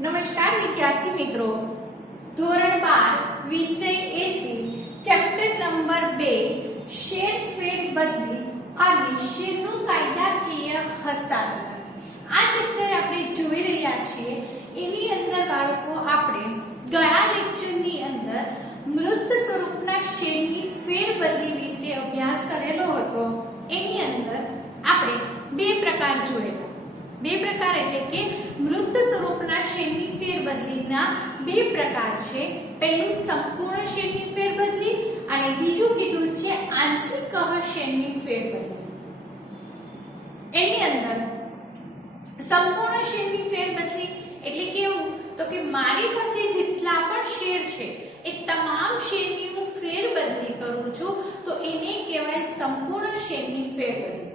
નમસ્કાર વિદ્યાર્થી મિત્રો, ધોરણ 12 વિષય એસી ચેપ્ટર નંબર 2 શેર ફેર બદલી અને શેરનું કાયદાકીય હસ્તાંતરણ આ ચેપ્ટર આપણે જોઈ રહ્યા છીએ। એની અંદર બાળકો આપણે ગયા લેક્ચરની અંદર મૃત સ્વરૂપના શેરની ફેર બદલી વિશે અભ્યાસ કરેલો હતો। એની અંદર આપણે બે પ્રકાર જોયેલા। બે પ્રકાર એટલે કે મૃત સ્વરૂપના શેરની ફેરબદલીના બે પ્રકાર છે। પહેલું સંપૂર્ણ શેરની ફેરબદલી અને બીજું કીધું છે આંશિક શેરની ફેરબદલી। એની અંદર સંપૂર્ણ શેરની ફેરબદલી એટલે કેવું તો કે મારી પાસે જેટલા પણ શેર છે એ તમામ શેરની હું ફેરબદલી કરું છું તો એને કહેવાય સંપૂર્ણ શેરની ફેરબદલી।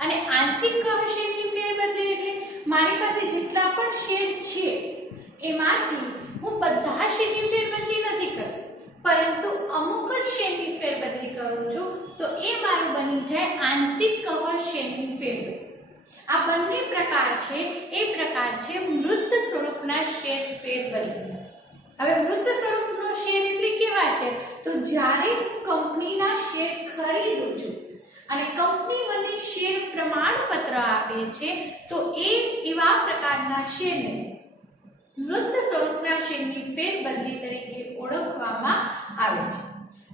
અને આંશિક શેરની ફેરબદલી એટલે મારી પાસે જેટલા પણ શેર છે એમાંથી હું બધા શેરની ફેરબદલી નથી કરતી, પરંતુ અમુક જ શેરની ફેરબદલી કરું છું તો એ મારું બની જાય આંશિક શેરની ફેરબદલી। આ બંને પ્રકાર છે એ પ્રકાર છે મૃત સ્વરૂપના શેર ફેરબદલી। હવે મૃત સ્વરૂપનો શેર એટલે કેવા છે તો જ્યારે કંપનીના શેર ખરીદું છું અને કંપની મને શેર પ્રમાણપત્ર આપે છે તો એ એવા પ્રકારના શેરને મૃત સ્વરૂપના શેરની ફેરબદલી તરીકે ઓળખવામાં આવે છે।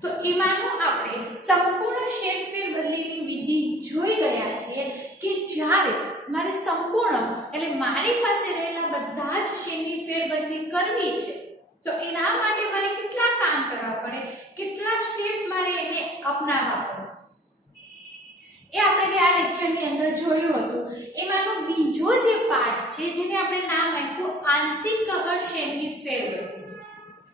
તો એમાંનું આપણે સંપૂર્ણ શેર ફેરબદલીની વિધિ જોઈ ગયા છીએ કે જ્યારે મારે સંપૂર્ણ એટલે મારી પાસે રહેલા બધા જ શેરની ફેરબદલી કરવી છે તો એના માટે મારે કેટલા કામ કરવા પડે, કેટલા સ્ટેપ મારે એને અપનાવવા પડે એ આપણે આ લેક્ચરની અંદર જોયું હતું। એમાંનો બીજો જે પાર્ટ છે જેને આપણે નામ આપ્યું આંશિક શેરની ફેરબદલી।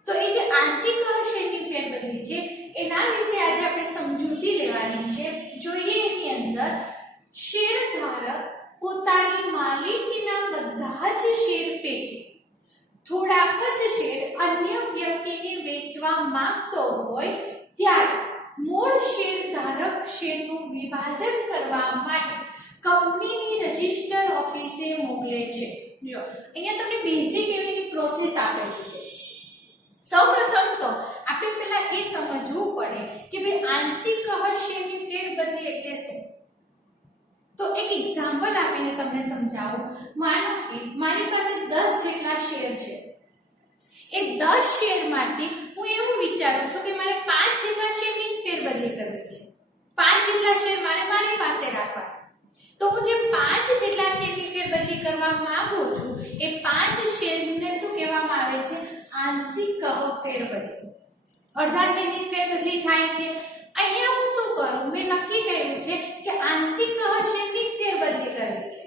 તો એ જે આંશિક શેરની ફેરબદલી છે એના વિશે આજે આપણે સમજૂતી લેવાની છે। જોઈએ એની અંદર શેરધારક પોતાની માલિકીના બધા જ શેર પૈકી થોડાક જ શેર અન્ય વ્યક્તિને વેચવા માંગતો હોય ત્યારે મૂળ શેરધારક શેરનું વિભાજન કરવા માટે કંપનીની રજિસ્ટર ઓફિસે મોકલે છે। જો અહીંયા તમને બેઝિક એવી પ્રોસેસ આપેલી છે। સૌપ્રથમ તો આપણે પહેલા એ સમજવું પડે કે ભાઈ આંશિક શેરની ફેરબદલી એટલે શું। તો એક એક્ઝામ્પલ આપીને તમને સમજાવું। માનો કે મારી પાસે 10 જેટલા શેર છે। એ 10 શેરમાંથી હું એવું વિચારું છું કે મારે 5 જેટલા શેરની ફેરબદલી કરવી છે, 5 જેટલા શેર મારી પાસે રાખવા છે। તો હું જે 5 જેટલા શેરની ફેરબદલી કરવા માંગુ છું એ 5 શેરને શું કહેવામાં આવે છે આંશિક ફેરબદલી। અડધા શેરની ફેરબદલી થાય છે। અહીંયા હું શું કરું, મેં નક્કી કર્યું છે કે આંશિક શેરની ફેરબદલી કરવી છે,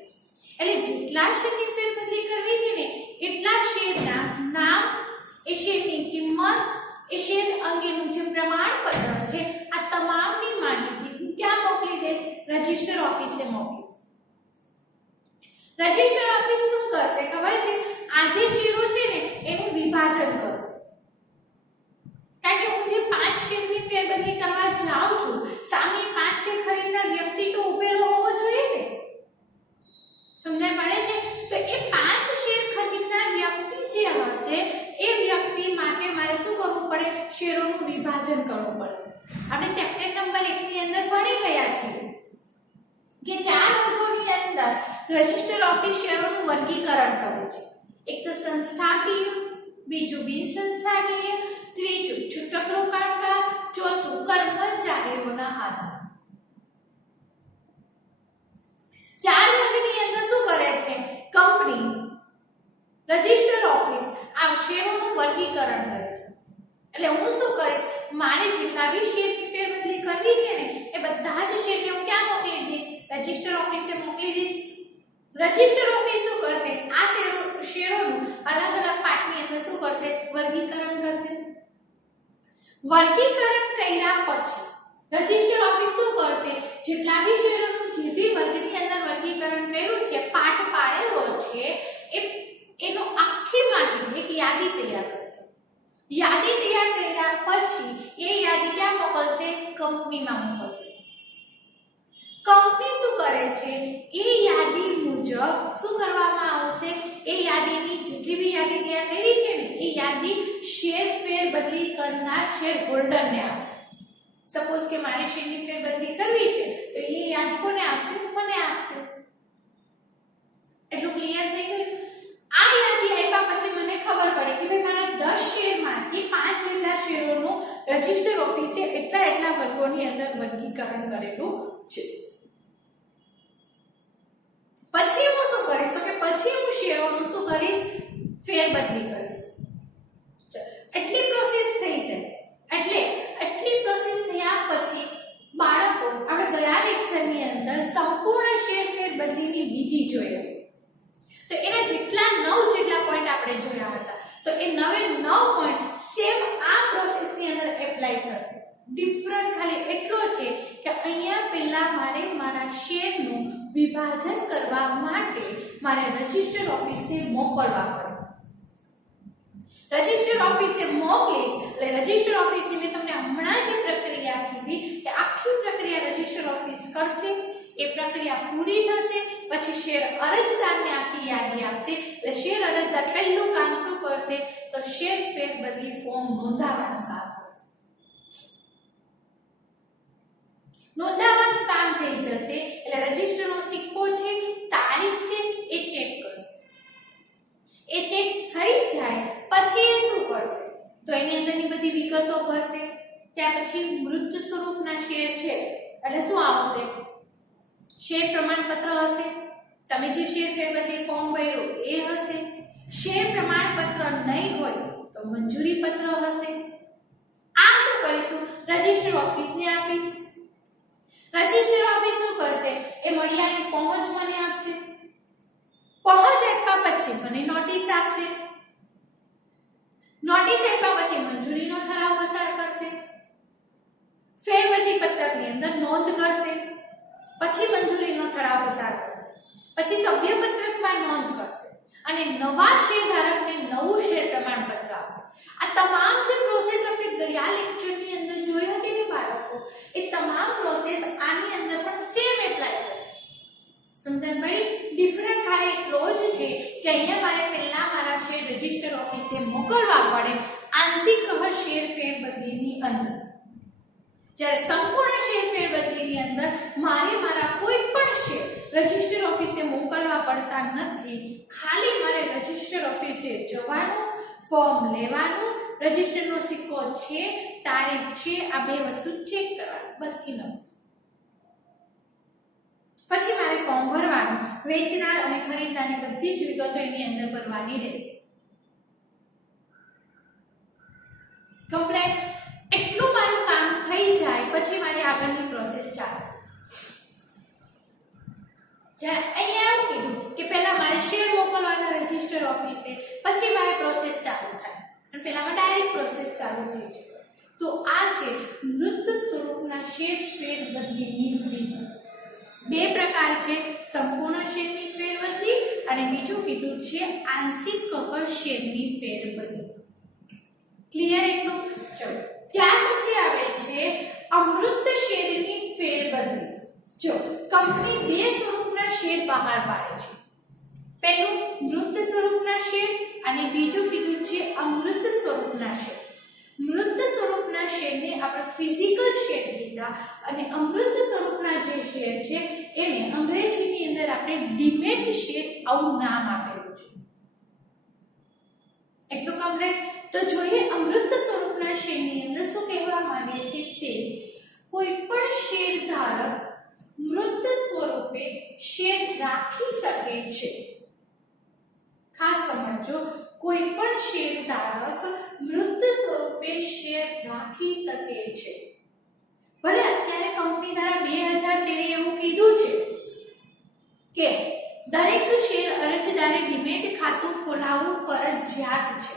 એટલે જેટલા શેરની ફેરબદલી કરવી છે ને એટલા શેરના નામ, એ શેરની કિંમત, એ શેર અંગેનું જે પ્રમાણપત્ર છે આ તમામની માહિતી હું ક્યાં મોકલી દઈશ, રજિસ્ટર ઓફિસે મોકલીશ। રજિસ્ટર ઓફિસ શું કરશે ખબર છે, આ જે શેરો છે ને એનું વિભાજન કરશે। કારણ કે હું જે 5 શેરની ફેરબદલી કરવા જાઉં છું સામે 5 શેર ખરીદનાર વ્યક્તિ તો ઉભેલો હોવો જોઈએ ને, સમજણ પડે છે। તો એ 5 શેર ખરીદનાર વ્યક્તિ જે હશે એ વ્યક્તિ માટે મારે શું કરવું પડે, શેરોનું વિભાજન કરવું પડે। આપણે ચેપ્ટર નંબર 1 ની અંદર ભણી ગયા છીએ કે 4 વર્ગોની અંદર રજિસ્ટર ઓફિસ શેરોનું વર્ગીકરણ કરે છે। એક તો સંસ્થાકીય, બીજું બિન સંસ્થાકીય, ત્રીજું છૂટક રોકાણકાર, ચોથું કર્મચારીઓના આધાર। 4 વર્ગની અંદર શું કરે છે કંપની, રજિસ્ટર ઓફિસ આ શેરોનું વર્ગીકરણ કરે છે। એટલે હું શું કરીશ, મારે જેટલા બી શેરની ફેરબદલી કરવી છે ને એ બધા જ શેરને હું ક્યાં મોકલી દઈશ, રજિસ્ટર ઓફિસે મોકલી દઈશ। રજિસ્ટર ઓફિસ શું કરશે, આ શેરોનું અલગ અલગ પાર્ટની અંદર શું કરશે, વર્ગીકરણ કરશે। વર્ગીકરણ કર્યા પછી રજિસ્ટર ઓફિસ શું કરશે, જેટલા બી શેરોનું જે બી વર્ગની અંદર વર્ગીકરણ કર્યું છે, પાઠ પાડેલો છે એનો આખી માહિતી એક યાદી તૈયાર કરશે। યાદી તૈયાર કર્યા પછી એ યાદી ક્યાં મોકલશે, કંપનીમાં મોકલશે। કંપની શું કરે છે, એ યાદી મુજબ શું કરવામાં આવશે, એ યાદીની જેટલી યાદી તૈયાર કરી છે ને એ યાદી શેર ફેર બદલી કરનાર શેર હોલ્ડરને આપશે. સપોઝ કે મારે શેરની ફેર બદલી કરવી છે તો એ યાદી કોને આપશે? મને આપશે. એટલું ક્લિયર થઈ ગયું? આ યાદી આપ્યા પછી મને ખબર પડે કે ભાઈ મારા 10 શેરમાંથી 5 જેટલા શેરોનું રજિસ્ટર ઓફિસે એટલા વર્ગોની અંદર વર્ગીકરણ કરેલું છે. પછી હું શું કરીશ તો કે પછી હું શેરોનું શું કરીશ? ફેરબદલી કરીશ. એટલી પ્રોસેસ થઈ જાય. એટલે એટલી પ્રોસેસ થયા પછી બાળકો આપણે ગયા લેક્ચરની અંદર સંપૂર્ણ શેર ફેરબદલીની વિધિ જોઈ હતી. તો એના જેટલા 9 જેટલા પોઈન્ટ આપણે જોયા હતા. તો એ 9 પોઈન્ટ સેમ આ પ્રોસેસની અંદર એપ્લાય થશે. ડિફરન્ટ ખાલી એટલો છે કે અહીંયા પહેલા મારે મારા શેરનું વિભાજન કરવા માટે મારે રજિસ્ટર ઓફિસે મોકલવા પડે. રજિસ્ટર ઓફિસે મોકલીશ એટલે રજિસ્ટર ઓફિસે મેં તમને હમણાં જે પ્રક્રિયા કીધી કે આખી પ્રક્રિયા રજિસ્ટર ઓફિસ કરશે. એ પ્રક્રિયા પૂરી થશે પછી શેર અરજદારને આખી યાદી આપશે. એટલે શેર અરજદાર પહેલું કામ શું કરશે તો શેર ફેરબદલી ફોર્મ નોંધાવવાનું કામ કરશે. નોંધાવવાનું કામ થઈ જશે એટલે રજિસ્ટરનો સિક્કો છે, તારીખ છે એ ચેક કરશે. એ ચેક થઈ જાય પછી એ શું કરશે તો એની અંદરની બધી વિગતો ભરશે. ત્યાર પછી મૃત સ્વરૂપના શેર છે એટલે શું આવશે? શેર પ્રમાણપત્ર હશે. તમે જે શેર ફેરબદલી ફોર્મ ભર્યું એ હશે. શેર પ્રમાણપત્ર નહીં હોય તો મંજૂરી પત્ર હશે. આ શું કરીશું? રજિસ્ટર ઓફિસને આપીશ. રજિસ્ટર ઓફિસ શું કરશે? એ મળિયાની પહોંચ મને આપશે. પહોંચ આપ્યા પછી મને નોટિસ આપશે. નોટિસ આપ્યા પછી મંજૂરીનો ઠરાવ પસાર કરશે. ફેરબદલી પત્રકની અંદર નોંધ કરશે. પછી મંજૂરીનો ઠરાવ પસાર કરશે. પછી સભ્ય પત્રકમાં નોંધ કરશે અને નવા શેરધારકને નવું શેર પ્રમાણપત્ર આપશે. આ તમામ જે પ્રોસેસ આપણે ગયા લેક્ચરની અંદર જોઈ હતી ને બાળકો, એ તમામ પ્રોસેસ આની અંદર પણ સેમ એપ્લાય થશે. સમજણ પડી? ડિફરન્ટ ખાલી એટલો જ છે કે અહીંયા મારે પહેલા મારા શેર રજિસ્ટર ઓફિસે મોકલવા પડે આંશિક શેર ફેરબદલીની અંદર. જ્યારે સંપૂર્ણ શેર ફેરબદલીની અંદર મારે મારા કોઈ પણ શેર રજિસ્ટર ઓફિસે મોકલવા પડતા નથી. ખાલી મારે રજિસ્ટર ઓફિસે જવાનું, ફોર્મ લેવાનું, રજિસ્ટરનો સિક્કો છે, તારીખ છે, આ બે વસ્તુ ચેક કરવાની, બસ ઇનફ. પછી મારે ફોર્મ ભરવાનું, વેચનાર અને ખરીદનારની બધી જ વિગતો એની અંદર ભરવાની રહેશે. કમ્પ્લીટ. એટલું મારું કામ થઈ જાય પછી મારી આગળની પ્રોસેસ ચાલે. જ્યારે અહીંયા એવું કીધું કે પહેલા મારે શેર મોકલવાના રજિસ્ટર ઓફિસે, પછી મારે પ્રોસેસ ચાલુ થાય અને પહેલામાં ડાયરેક્ટ પ્રોસેસ ચાલુ થઈ જાય. તો આ છે મૃત સ્વરૂપના શેર ફેરબદલીની વિધિ. બે પ્રકાર છે, સંપૂર્ણ શેરની ફેરબદલી અને બીજું કીધું છે આંશિક શેરની ફેરબદલી. ક્લિયર એટલું? ચલો ત્યાર પછી આવે છે અમૃત શેરની ફેરબદલી. જો કંપની બે સ્વરૂપના શેર બહાર પાડે છે. પહેલું મૃત સ્વરૂપના શેર અને બીજું કીધું છે અમૃત સ્વરૂપના શેર. મૃત સ્વરૂપના શેરને આપણે ફિઝિકલ શેર કીધા અને અમૃત સ્વરૂપના જે શેર છે એને અંગ્રેજીની અંદર આપણે ડીમેટ શેર આવું નામ આપેલું છે. એટલું કમ્પ્લીટ? તો જોઈએ અમૃત સ્વરૂપના શેરની અંદર શું કહેવામાં આવે છે તે કોઈ પણ શેરધારક મૃત સ્વરૂપે શેર રાખી શકે છે. ખાસ સમજો, કોઈ પણ શેરધારક મૃત સ્વરૂપે શેર રાખી શકે છે. ભલે અત્યારે કંપની દ્વારા 2013 એવું કીધું છે કે દરેક શેર અરજદારે ડીમેટ ખાતું ખોલાવવું ફરજિયાત છે.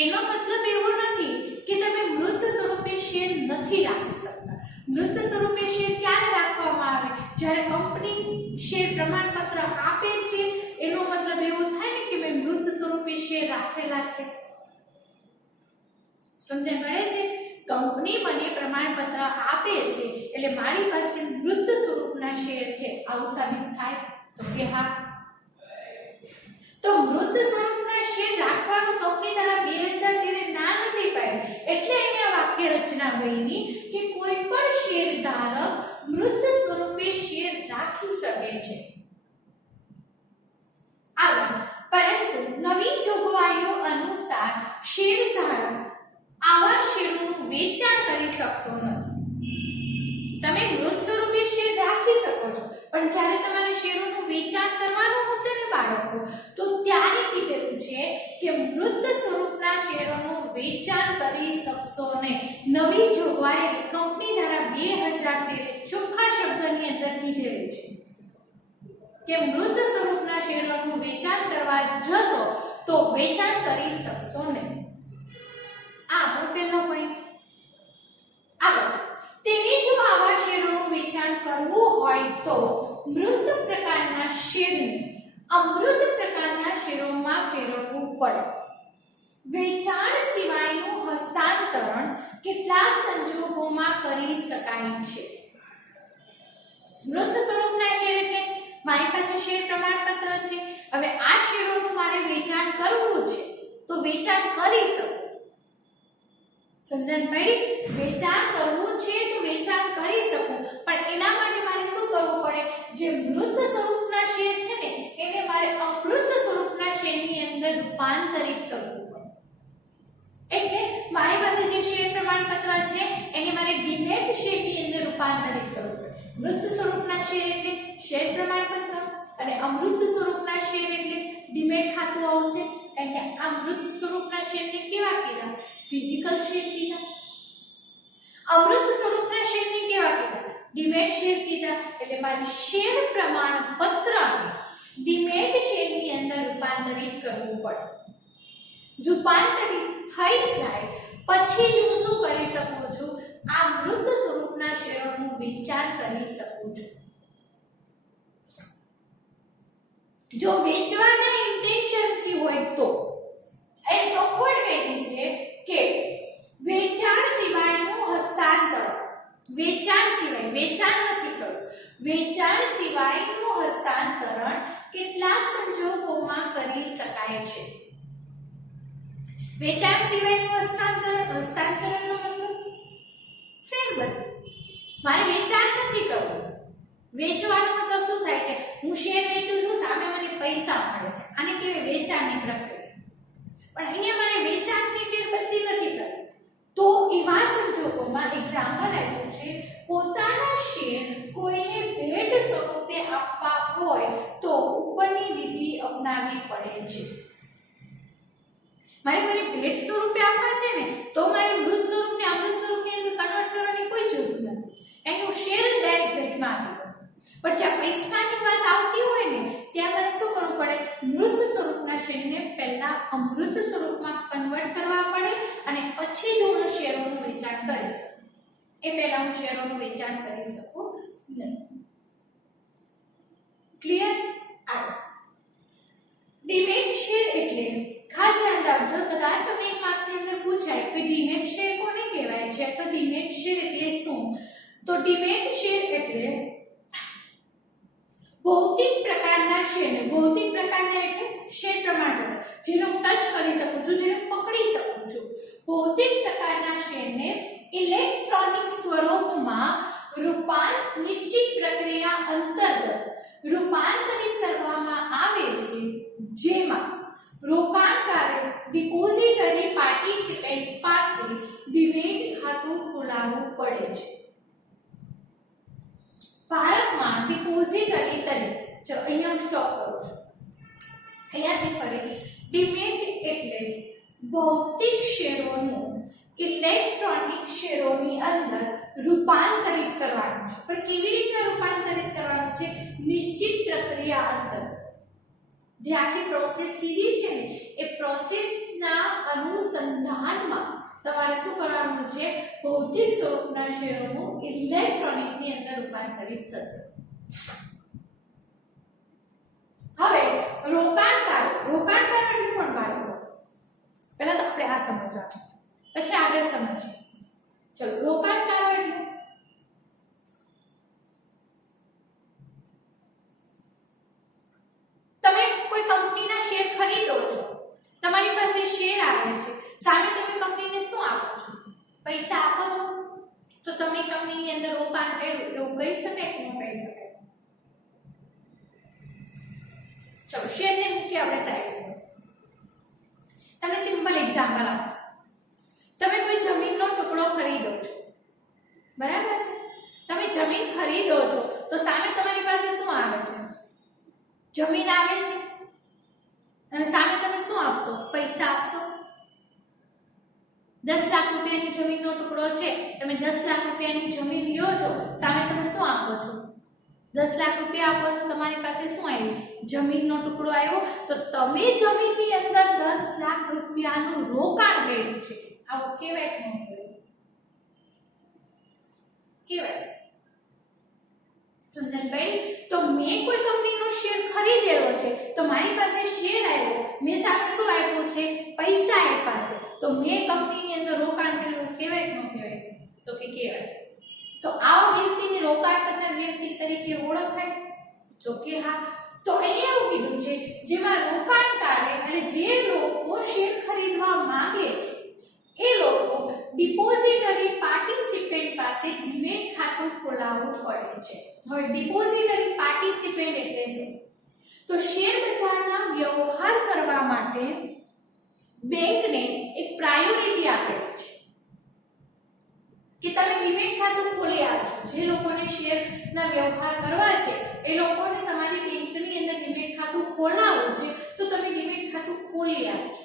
એનો મતલબ એવો નથી કે તમે મૃત સ્વરૂપે શેર નથી રાખી શકતા. મૃત સ્વરૂપે શેર ક્યારે રાખવામાં આવે? જ્યારે કંપની શેર પ્રમાણપત્ર આપે છે એનો મતલબ એવો થાય ને કે મેં મૃત સ્વરૂપે શેર રાખેલા છે. સમજણ પડે છે? કંપની મને પ્રમાણપત્ર આપે છે એટલે મારી પાસે મૃત સ્વરૂપના શેર છે આવું સાબિત થાય તો કે હા. તો મૃત સ્વરૂપના વેચવામાં કંપની દ્વારા 2013 ના નથી પાડી, એટલે અહીંયા વાક્ય રચના બની કે કોઈ પણ શેરધારક મૃત સ્વરૂપે શેર રાખી શકે છે. આગળ, પરંતુ નવી જોગવાઈઓ અનુસાર શેરધારક આવા શેરોનું વેચાણ કરી શકતો નથી. તમે મૃત સ્વરૂપે શેર રાખી શકો છો, પણ જ્યારે તમારે શેરોનું વેચાણ કરવાનું હશે ને બાળકો, તો ત્યારે કીધેલું છે કે મૃત સ્વરૂપના શેરોનું વેચાણ કરી શકશો નહીં. નવી જોગવાઈ કંપની દ્વારા 2013 ચોખ્ખા શબ્દની અંદર કીધેલું છે કે મૃત સ્વરૂપના શેરોનું વેચાણ કરવા જશો તો વેચાણ કરી શકશો નહીં. આ પહેલો પોઈન્ટ. આગળ, તેને જો આવા શેરોનું વેચાણ કરવું હોય તો મૃત પ્રકારના શેરને અમૃત પ્રકારના શેરોમાં ફેરવવું પડે. વેચાણ સિવાયનું હસ્તાંતરણ કેટલાક સંજોગોમાં કરી શકાય છે. મૃત સ્વરૂપના શેર એટલે મારી પાસે શેર પ્રમાણપત્ર છે, હવે આ શેરોનું મારે વેચાણ કરવું છે તો વેચાણ કરી શકું. સમજણ પડી? વેચાણ કરવું છે તો વેચાણ કરી શકું, પણ એના માટે મારે શું કરવું પડે? જે મૃત સ્વરૂપના શેર છે ને એને મારે અમૃત સ્વરૂપના શેરની અંદર રૂપાંતરિત કરવું પડે. એટલે મારી પાસે જે શેર પ્રમાણપત્ર છે એને મારે ડીમેટ શેરની અંદર રૂપાંતરિત કરવું પડે. મૃત સ્વરૂપના શેર એટલે શેર પ્રમાણપત્ર અને અમૃત સ્વરૂપના શેર એટલે ડીમેટ ખાતું આવશે. કારણ કે આ મૃત સ્વરૂપના શેરને કેવા કીધા? ફિઝિકલ શેર કીધા. અમૃત સ્વરૂપના શેરને કેવા કીધા? ડીમેટ શેર કીધા. એટલે મારી શેર પ્રમાણપત્રને ડીમેટ શેરની અંદર રૂપાંતરિત કરવું પડે. રૂપાંતરિત થઈ જાય પછી હું શું કરી શકું છું? આ મૃત સ્વરૂપના શેરોનું વેચાણ કરી શકું છું. જો વેચવાના ઇન્ટેન્શનથી હોય તો એ ચોખવટ કહી છે કે વેચાણ સિવાયનું હસ્તાંતરણ, વેચાણ સિવાય, વેચાણ નથી કરવું, વેચાણ સિવાયનું હસ્તાંતરણ કેટલાક સંજોગોમાં કરી શકાય છે. વેચાણ સિવાયનું હસ્તાંતરણનો મતલબ ફેરબદલ. મારે વેચાણ નથી કરવું. વેચવાનો મતલબ શું થાય છે? હું શેર વેચું છું, સામે મને પૈસા મળે છે, આને કહેવાય વેચાણની પ્રક્રિયા. પણ અહીંયા મારે વેચાણની ફેરબદલી નથી કરવી. તો એવા સંજોગોમાં એક્ઝામ્પલ આપ્યું છે, પોતાના શેર કોઈને ભેટ સ્વરૂપે આપવા હોય તો ઉપરની વિધિ અપનાવવી પડે છે. મારે કોઈને ભેટ સ્વરૂપે આપવા છે ને તો મારે મૃત સ્વરૂપને અમૃત સ્વરૂપની અંદર કન્વર્ટ કરવાની કોઈ જરૂર નથી. એનું શેર ડાયરેક્ટ ભેટમાં આપી દો. પણ જ્યાં પૈસાની વાત આવતી હોય ને ત્યાં મારે શું કરવું પડે? મૃત સ્વરૂપના શેરને પહેલા અમૃત સ્વરૂપમાં કન્વર્ટ કરવા પડે અને પછી જ હું શેરોનું વેચાણ કરી શકું. એ પહેલા હું શેરોનું વેચાણ કરી શકું નહીં. ક્લિયર? આગળ, ડીમેટ શેર એટલે ખાસ ધ્યાન રાખજો, કદાચ તમને એક માર્ક્સની અંદર પૂછાય કે ડીમેટ શેર કોને કહેવાય છે, તો ડીમેટ શેર એટલે શું? તો ડીમેટ શેર એટલે ભૌતિક પ્રકારના શેર. ભૌતિક પ્રકારના એટલે શેર પ્રમાણપત્ર, જેનો હું ટચ કરી શકું છું, જેને પકડી શકું છું. ભૌતિક પ્રકારના શેરને ઇલેક્ટ્રોનિક સ્વરૂપમાં નિશ્ચિત પ્રક્રિયા અંતર્ગત રૂપાંતરિત કરવામાં આવે છે, જેમાં રોકાણકારે ડિપોઝિટરી પાર્ટિસિપેન્ટ પાસે ડીમેટ ખાતું ખોલાવવું પડે છે. ભારતમાં ડિપોઝિટરી તરીકે, ચલો અહીંયા હું સ્ટોપ કરું છું. અહીંયાથી ફરી, ડીમેટ એટલે ભૌતિક શેરોનું ઇલેક્ટ્રોનિક શેરોની અંદર રૂપાંતરિત કરવાનું છે. પણ કેવી રીતે રૂપાંતરિત કરવાનું છે? નિશ્ચિત પ્રક્રિયા અંતર્ગત. જે આખી પ્રોસેસ કીધી છે ને એ પ્રોસેસના અનુસંધાનમાં તમારે શું કરવાનું છે? ભૌતિક સ્વરૂપના શેરોનું ઇલેક્ટ્રોનિકની અંદર રૂપાંતરિત થશે. હવે રોકાણકારો એટલે કોણ બાળકો? પહેલા તો આપણે આ સમજવાનું, પછી આગળ સમજીએ. ચલો, રોકાણકારો એટલે તમે કોઈ કંપનીના શેર ખરીદો છો, તમારી પાસે શેર ચલો શેર ને મૂકી આપણે સાઈડ પર. તમને સિમ્પલ એક્ઝામ્પલ આપું. તમે કોઈ જમીનનો ટુકડો ખરીદો છો, બરાબર છે? તમે જમીન ખરીદો છો તો સામે તમારી પાસે શું આવે છે? જમીન આવે છે અને સામે તમે શું આપશો? પૈસા આપશો. 10 લાખ રૂપિયાની જમીનનો ટુકડો છે, તમે 10 લાખ રૂપિયાની જમીન લ્યો છો, સામે તમે શું આપો છો? 10 લાખ રૂપિયા આપો છો, તમારી પાસે શું આવ્યું? જમીનનો ટુકડો આવ્યો. તો તમે જમીનની અંદર 10 લાખ રૂપિયાનું રોકાણ કર્યું છે. આવું કેવાય કે ન કહેવાય? કેવાય. સુંદરભાઈ, તો મેં કોઈ કંપનીનો શેર ખરીદેલો છે, તો મારી પાસે શેર આવ્યો, મેં સામે શું આપ્યું છે? પૈસા આપ્યા છે. તો મેં કંપનીની અંદર રોકાણ કર્યું, કેવાય કે ન કહેવાય? તો કે કહેવાય. તો આવા વ્યક્તિને રોકાણ કરનાર વ્યક્તિ તરીકે ઓળખાય? તો કે હા. તો અહીંયા એવું કીધું છે, જેમાં રોકાણકારે અને જે લોકો શેર ખરીદવા માંગે છે એ લોકો ડિપોઝિટરી પાર્ટિસિપેન્ટ પાસે ડીમેટ ખાતું ખોલાવવું પડે છે. હવે ડિપોઝિટરી પાર્ટિસિપેન્ટ એટલે શું? તો શેર બજારના વ્યવહાર કરવા માટે બેંકને એક પ્રાયોરિટી આપેલી છે કે તમે ડીમેટ ખાતું ખોલી આપજો. જે લોકોને શેરના વ્યવહાર કરવા છે એ લોકોને તમારી બેંકની અંદર ડીમેટ ખાતું ખોલાવવું છે, તો તમે ડીમેટ ખાતું ખોલી આપજો.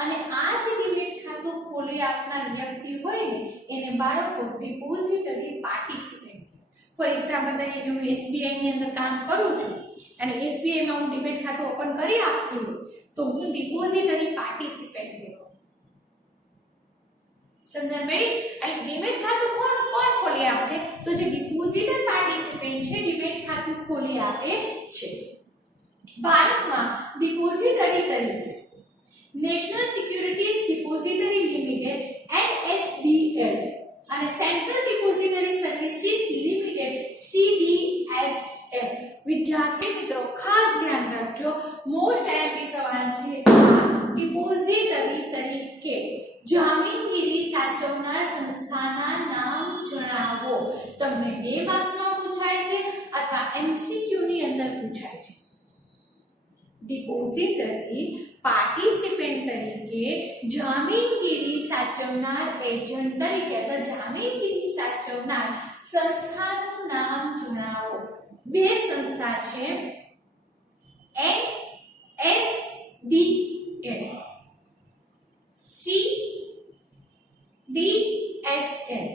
અને આ જે ડીમેટ ખાતું ખોલી આપનાર વ્યક્તિ હોય ને એને બાળકો ડિપોઝિટરી પાર્ટિસિપેન્ટ. ફોર એક્ઝામ્પલ તરીકે હું એસબીઆઈ ની અંદર કામ કરું છું અને એસબીઆઈ માં હું ડીમેટ ખાતું ઓપન કરી આપતી હોય તો હું ડિપોઝિટરી પાર્ટિસિપેન્ટ કહેવાઉં. સમજણ પડી? એટલે ડીમેટ ખાતું કોણ ખોલી આપશે? તો જે ડિપોઝિટર પાર્ટિસિપેન્ટ છે ડીમેટ ખાતું ખોલી આપે છે. ભારતમાં ડિપોઝિટરી તરીકે national securities depository limited NSDL અને central depository services limited CDSL. વિદ્યાર્થી મિત્રો ખાસ ધ્યાન રાખજો, મોસ્ટ આઈએમપી સવાલ છે. ડિપોઝિટરી તરીકે જામીનગીરી સાચવનાર સંસ્થાના નામ જણાવો. તમને 2 માર્ક્સમાં પૂછાય છે અથવા MCQ ની અંદર પૂછાય છે. ડિપોઝિટરી પાર્ટિસિપેન્ટ તરીકે જામીનગીરી સાચવનાર એજન્ટ તરીકે અથવા જામીનગીરી સાચવનાર સંસ્થાનું નામ જણાવો. 2 સંસ્થા છે NSDL, CDSL.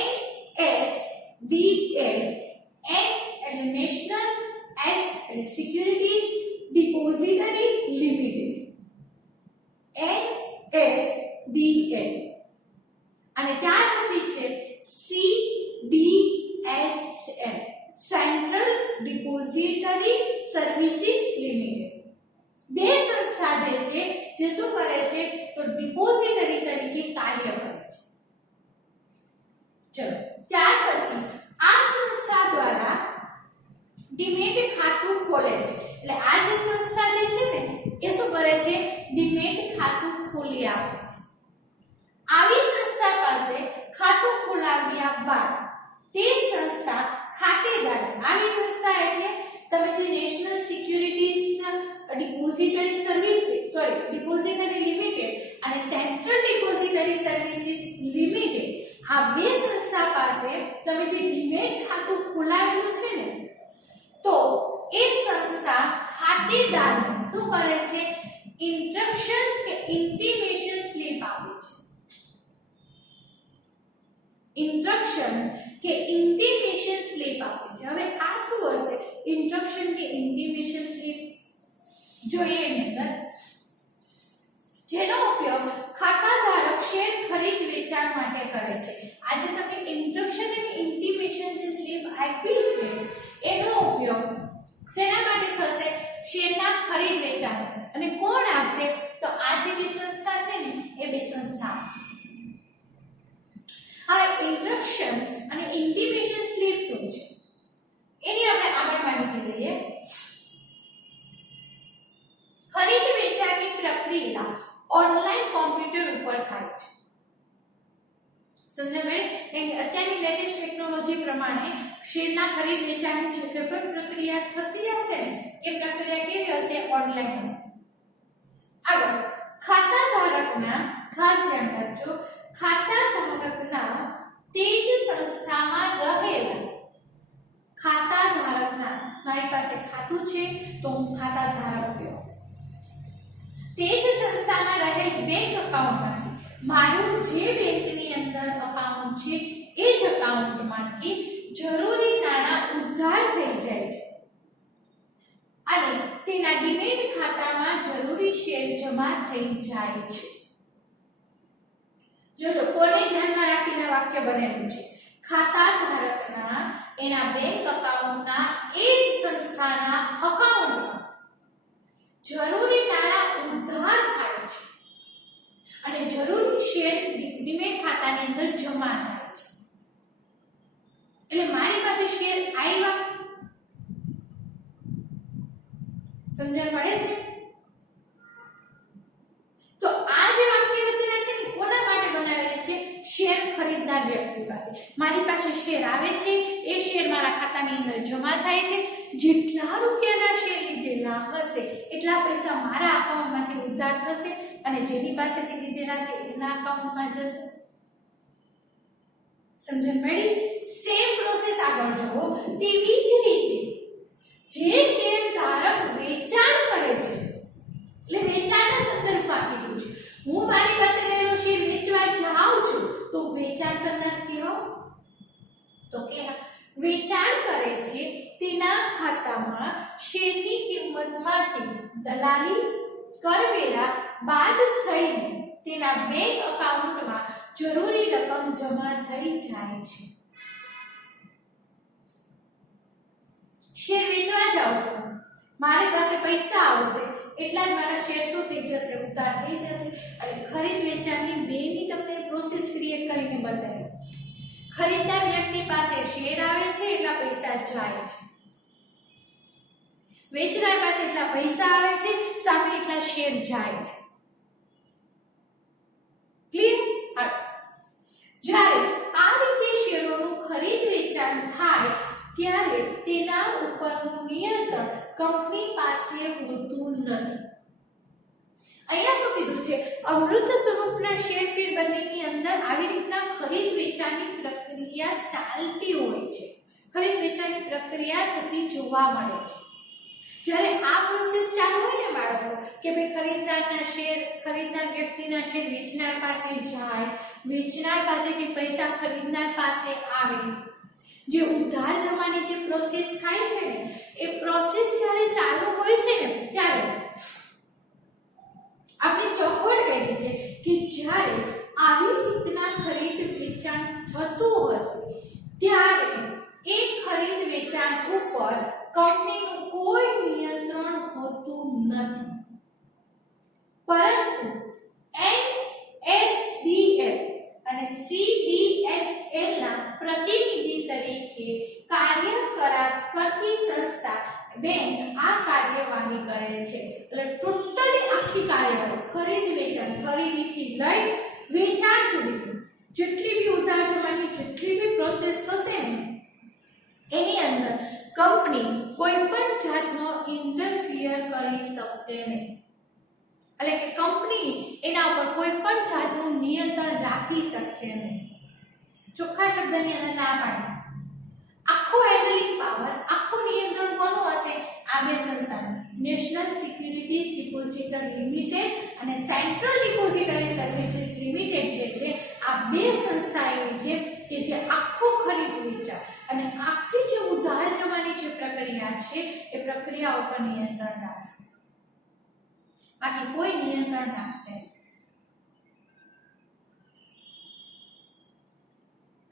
NSDL એટલે નેશનલ S એટલે સિક્યુરિટીઝ ડિપોઝિટરી લિમિટેડ, NSDL. અને ત્યાર પછી છે CDSL, central depository services limited. 2 સંસ્થા જે છે જે શું કરે છે? તો ડિપોઝિટરી તરીકે કાર્ય કરે છે. ચલો ત્યાર પછી આ સંસ્થા દ્વારા ડીમેટ ખાતું ખોલે છે. એટલે આ જે સંસ્થા જે છે ને એ શું કરે છે? ડીમેટ ખાતું ખોલી આપે છે. આવી સંસ્થા પાસે ખાતું ખોલાવ્યા બાદ તે સંસ્થા ખાતેદાર, આવી સંસ્થા એટલે તમે જે national securities depository depository limited અને સેન્ટ્રલ ડિપોઝિટરી સર્વિસીસ લિમિટેડ, આ 2 સંસ્થા પાસે તમે જે ડીમેટ ખાતું ખોલાવેલું છે ને તો એ સંસ્થા ખાતેદારને શું કરે છે? ઇન્સ્ટ્રક્શન કે ઇન્ટિમેશન સ્લિપ આપે છે. ઇન્સ્ટ્રક્શન કે ઇન્ટિમેશન સ્લિપ આપે છે. હવે આ શું હશે? ઇન્સ્ટ્રક્શન કે ઇન્ટિમેશન સ્લિપ જોઈએ એની અંદર, જેનો ઉપયોગ ખાતાધારક શેર ખરીદ વેચાણ માટે કરે છે. આજે તમે ઇન્સ્ટ્રક્શન અને ઇન્ટિમેશન જે સ્લિપ આપી છે એનો ઉપયોગ શેના માટે થશે? શેરના ખરીદ વેચાણ. અને કોણ આપશે? તો આ જે 2 સંસ્થા છે ને એ 2 સંસ્થા આપશે. હવે ઇન્સ્ટ્રક્શન્સ અને ઇન્ટિમેશન સ્લિપ શું છે એની આપણે આગળ માહિતી લઈએ. ખરીદ વેચાણની પ્રક્રિયા ઓનલાઈન કોમ્પ્યુટર ઉપર થાય છે. સમજણ? અત્યારની લેટેસ્ટ ટેકનોલોજી પ્રમાણે શેરના ખરીદ વેચાણની જે કોઈ પણ પ્રક્રિયા થતી હશે ને એ પ્રક્રિયા કેવી હશે? ઓનલાઈન હશે. આગળ ખાતા ધારકના, ખાસ ધ્યાન રાખજો, ખાતા ધારકના તે જ સંસ્થામાં રહેલા, ખાતા ધારકના, મારી પાસે ખાતું છે તો હું ખાતા ધારક કહેવાય. તે જ સંસ્થામાં રહેલ બેંક એકાઉન્ટમાંથી મારું જે બેંકની અંદર એકાઉન્ટ છે એ જ એકાઉન્ટમાંથી જરૂરી નાણાં ઉધાર થઈ જાય છે અને તેના ડિમેટ ખાતામાં જરૂરી શેર જમા થઈ જાય છે. જોજો કોને ધ્યાનમાં રાખીને વાક્ય બનેલું છે? ખાતા ધારકના એના બેંક એકાઉન્ટના એ જ સંસ્થાના એકાઉન્ટમાં જરૂરી નાણાં ઉધાર થાય છે અને જરૂરી શેર ડિમેટ ખાતાની અંદર જમા થાય છે. એટલે મારી પાસે શેર આવ્યા, સમજણ પડે છે? તો આ જે વાક્ય રચના છે ને કોના માટે બનાવેલી છે? શેર ખરીદનાર વ્યક્તિ પાસે. મારી પાસે શેર આવે છે, એ શેર મારા ખાતાની અંદર જમા થાય છે, જેટલા રૂપિયાના શેર લીધેલા હશે એટલા પૈસા મારા એકાઉન્ટમાંથી ઉધાર થશે અને જેની પાસેથી લીધેલા છે એના એકાઉન્ટમાં જશે. સમજણ પડી? સેમ પ્રોસેસ આગળ જુઓ. તેવી જ રીતે જે શેર ધારક વેચાણ કરે છે, એટલે વેચાણના સંદર્ભમાં કીધું છે, હું મારી પાસે રહેલો શેર વેચવા જાઉં છું તો વેચાણ કરનાર કેવો? તો કે વેચાણ કરે છે તેના ખાતામાં શેરની કિંમતમાંથી દલાલી કરવેરા બાદ થઈને તેના બેંક એકાઉન્ટમાં જરૂરી રકમ જમા થઈ જાય છે. શેર વેચવા જાઉં છું, મારી પાસે પૈસા આવશે એટલા જ મારા શેર શું થઈ જશે? ઉધાર થઈ જશે. અને ખરીદ વેચાણની બેની તમને પ્રોસેસ ક્રિએટ કરીને બતાવી. ખરીદનાર વ્યક્તિ પાસે શેર આવે છે એટલા પૈસા જાય છે, વેચનાર પાસે એટલા પૈસા આવે છે, સામે એટલા શેર જાય છે. ક્લિયર? જ્યારે આ રીતે શેરોનું ખરીદ વેચાણ થાય ત્યારે તેના ઉપરનું નિયંત્રણ કંપની પાસે હોતું નથી. અહીંયા શું કીધું છે? અમૃત સ્વરૂપના શેર ફેરબદલીની અંદર આવી રીતના ખરીદ વેચાણની પ્રક્રિયા ચાલતી હોય છે. ખરીદ વેચાણની પ્રક્રિયા થતી જોવા મળે છે. જ્યારે આ પ્રોસેસ ચાલુ હોય ને બાળકો, કે ભાઈ ખરીદનાર વ્યક્તિના શેર વેચનાર પાસે જાય, વેચનાર પાસેથી પૈસા ખરીદનાર પાસે આવે, જે ઉધાર જમાની જે પ્રોસેસ થાય છે ને એ પ્રોસેસ જ્યારે ચાલુ હોય છે ને ત્યારે આપણે ચોખવટ કરી છે કે જ્યારે આવી રીતના ખરીદ વેચાણ થતું હશે ત્યારે એ ખરીદ વેચાણ ઉપર કંપનીનું કોઈ નિયંત્રણ હોતું નથી, પરંતુ NSDL અને CDSL ના પ્રતિનિધિ તરીકે કાર્ય કરતી સંસ્થા બેંક આ કાર્યવાહી કરે છે. એટલે ટોટલી આખી કાર્યવાહી ખરીદ વેચાણ, ખરીદીથી લઈ વેચાણ સુધી જેટલી બી ઉધાર જમાની જેટલી બી પ્રોસેસ થશે ને એની અંદર કંપની કોઈ પણ જાતનો ઇન્ટરફિયર કરી શકશે નહીં. એટલે કે કંપની એના ઉપર કોઈ પણ જાતનું નિયંત્રણ રાખી શકશે નહીં. ચોખ્ખા શબ્દની અંદર ના પાડે. આખો હેન્ડલિંગ પાવર, આખું નિયંત્રણ કોનું હશે? આ બે સંસ્થાનું, નેશનલ સિક્યુરિટીઝ ડિપોઝિટર લિમિટેડ અને સેન્ટ્રલ ડિપોઝિટરી સર્વિસીસ લિમિટેડ જે છે, આ બે સંસ્થા એવી છે કે જે આખું ખરીદ વેચાણ અને આખી જે ઉધાર જમાની જે પ્રક્રિયા છે એ પ્રક્રિયા ઉપર નિયંત્રણ રાખશે, બાકી કોઈ નિયંત્રણ રાખશે.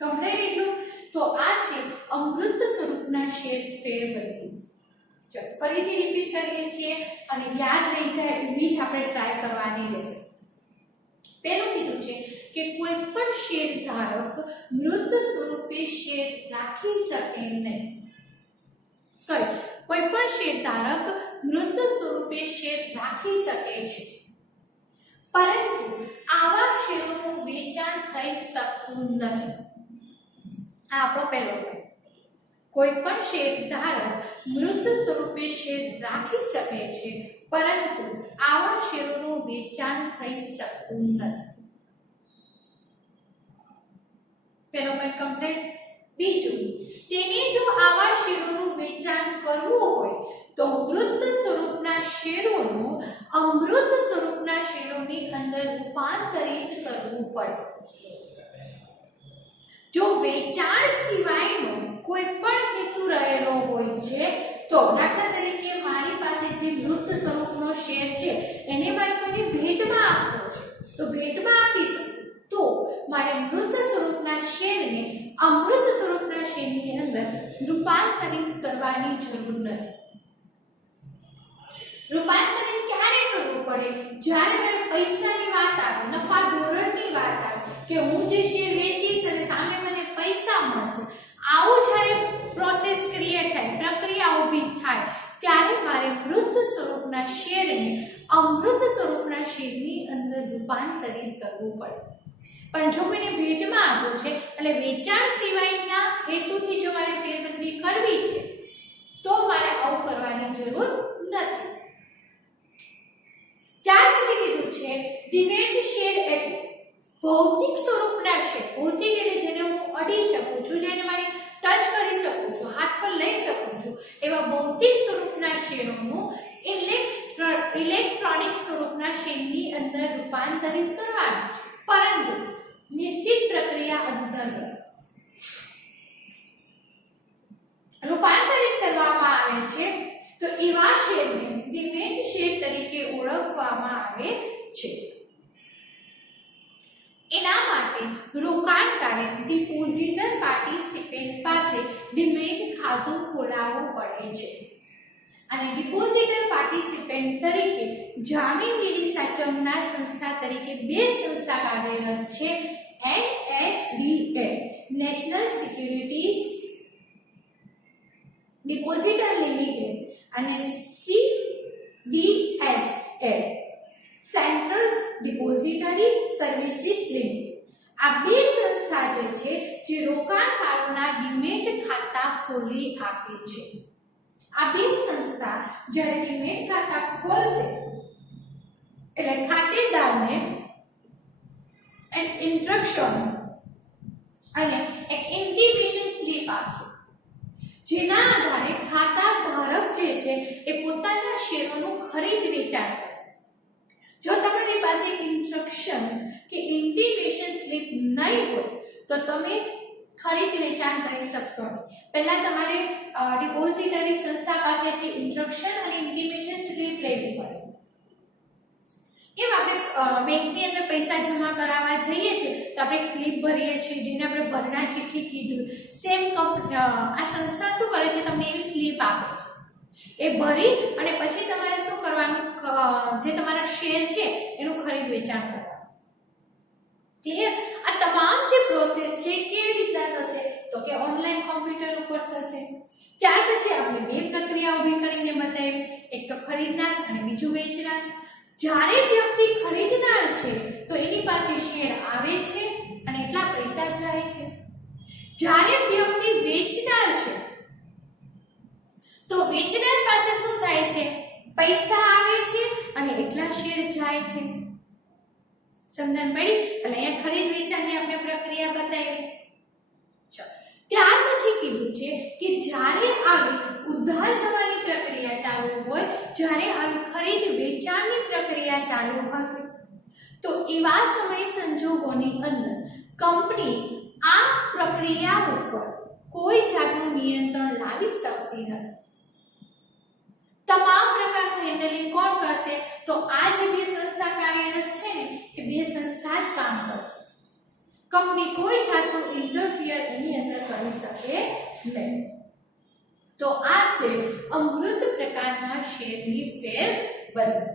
કમ્પ્લેન એટલું તો આ છે અમૃત સ્વરૂપના શેર ફેરબદલી. ચલો ફરીથી રિપીટ કરીએ છીએ અને યાદ રહી જાય એવી જ આપણે ટ્રાય કરવાની રહેશે. પહેલું કીધું છે કે કોઈ પણ શેર ધારક મૃત સ્વરૂપે શેર રાખી શકે નહીં. કોઈ પણ શેર ધારક મૃત સ્વરૂપે શેર રાખી શકે છે, પરંતુ આવા શેરોનું વેચાણ થઈ શકતું નથી. આ આપણો પહેલો પોઈન્ટ. કોઈપણ શેરધારક મૃત સ્વરૂપે શેર રાખી શકે છે, પરંતુ આવા શેરોનું વેચાણ થઈ શકતું નથી. પહેલો પોઈન્ટ કમ્પ્લીટ. બીજું, તેને જો આવા શેરોનું વેચાણ કરવું હોય તો મૃત સ્વરૂપના શેરોનું અમૃત સ્વરૂપના શેરોની અંદર રૂપાંતરિત કરવું પડે. જો વેચાણ સિવાયનો કોઈ પણ હેતુ રહેલો હોય છે, તો દાખલા તરીકે મારી પાસે જે મૃત સ્વરૂપનો શેર છે એને મારે કોઈને ભેટમાં આપવો છે, તો ભેટમાં આપી શકું, તો મારે મૃત સ્વરૂપના શેરને અમૃત સ્વરૂપના શેરની અંદર રૂપાંતરિત કરવાની જરૂર નથી. રૂપાંતરિત ક્યારે કરવું પડે? જ્યારે મને પૈસાની વાત આવે, નફા ધોરણની વાત આવે, કે હું જે શેર વેચીશ અને સામે મને પૈસા મળશે, આવું જ્યારે પ્રોસેસ ક્રિએટ થાય, પ્રક્રિયા ઊભી થાય, ત્યારે મારે મૃત સ્વરૂપના શેરને અમૃત સ્વરૂપના શેરની અંદર રૂપાંતરિત કરવું પડે. પણ જો મને ભેટમાં આપ્યું છે એટલે વેચાણ સિવાયના હેતુથી જો મારે ફેરબદલી કરવી છે, તો મારે આવું કરવાની જરૂર નથી. ત્યાર પછી કીધું છે ડિમેટ શેર એટલે ભૌતિક સ્વરૂપના શેર. ભૌતિક એટલે જેને હું અડી શકું છું, જેને મારી ટચ કરી શકું છું, હાથ પર લઈ શકું છું, એવા ભૌતિક સ્વરૂપના શેરોનું ઇલેક્ટ્રોનિક સ્વરૂપના શેરની અંદર રૂપાંતરિત કરવાનું છે, પરંતુ નિશ્ચિત પ્રક્રિયા અંતર્ગત. રૂપાંતરિત કરવામાં આવે છે તો એવા શેરને ડિમેટ શેર તરીકે ઓળખવામાં આવે છે. એના માટે રોકાણકારે ડિપોઝિટર પાર્ટિસિપેન્ટ પાસે ડિમેટ ખાતું ખોલાવવું પડે છે, અને ડિપોઝિટર પાર્ટિસિપેન્ટ તરીકે જામીનગીરી સાચવનાર સંસ્થા તરીકે બે સંસ્થા કાર્યરત છે, NSDL નેશનલ સિક્યુરિટીઝ ડિપોઝિટર લિમિટેડ અને CDSL central depository services limited. આ બે સંસ્થા જે છે જે રોકાણકારોના ડિમેટ ખાતા ખોલી આપે છે. આ બે સંસ્થા જ્યારે ડિમેટ ખાતા ખોલશે એટલે ખાતેદારને એક ઇન્સ્ટ્રક્શન અને એક ઇન્ટિમેશન સ્લિપ આપશે, જેના આધારે ખાતા ધારક જે છે એ પોતાના શેરોનું ખરીદ વેચાણ કરશે. જો તમારી પાસે ઇન્સ્ટ્રક્શન્સ કે ઇન્ટિમેશન સ્લિપ નહીં હોય તો તમે ખરીદ વેચાણ કરી શકશો નહીં. પહેલા તમારે ડિપોઝિટરી સંસ્થા પાસેથી ઇન્સ્ટ્રક્શન અને ઇન્ટિમેશન સ્લિપ લેવી પડે. કેમ આપણે બેંકની અંદર પૈસા જમા કરાવવા જઈએ છીએ તો આપણે એક સ્લિપ ભરીએ છીએ, જેને આપણે ભરણા ચીઠી કીધું. સેમ આ સંસ્થા શું કરે છે? તમને એવી સ્લિપ આપે છે. એ ભરી અને પછી તમારે શું કરવાનું? જે તમારા શેર છે એનું ખરીદ વેચાણ કરવાનું. ક્લિયર? આ તમામ જે પ્રોસેસ છે કેવી રીતના થશે? તો કે ઓનલાઈન કોમ્પ્યુટર ઉપર થશે. ત્યાર પછી આપણે બે પ્રક્રિયા ઊભી કરીને બતાવી, એક તો ખરીદનાર અને બીજું વેચનાર. જ્યારે વ્યક્તિ ખરીદનાર છે તો એની પાસે શેર આવે છે અને એટલા પૈસા જાય છે. જ્યારે વ્યક્તિ વેચનાર છે તો વેચનાર પાસે શું થાય છે? પૈસા આવે છે અને એટલા શેર જાય છે. સમજણ પડી? એટલે અહીંયા ખરીદ વેચાણની આપણે પ્રક્રિયા બતાવી. ત્યાર પછી કીધું છે કે જ્યારે આવી ઉધાર જવાની પ્રક્રિયા ચાલુ હોય, જ્યારે આવી ખરીદ વેચાણની પ્રક્રિયા ચાલુ હશે, તો એવા સમય સંજોગોની અંદર કંપની આ પ્રક્રિયા ઉપર કોઈ જાતનું નિયંત્રણ લાવી શકતી નથી. તમામ પ્રકારનું હેન્ડલિંગ કોણ કરશે? તો આ જે બે સંસ્થા કાર્યરત છે ને એ બે સંસ્થા જ કામ કરશે. કંપની કોઈ જાતનું ઇન્ટરફિયર એની અંદર કરી શકે નહીં. તો આ છે અમૃત પ્રકારના શેરની ફેરબદલી.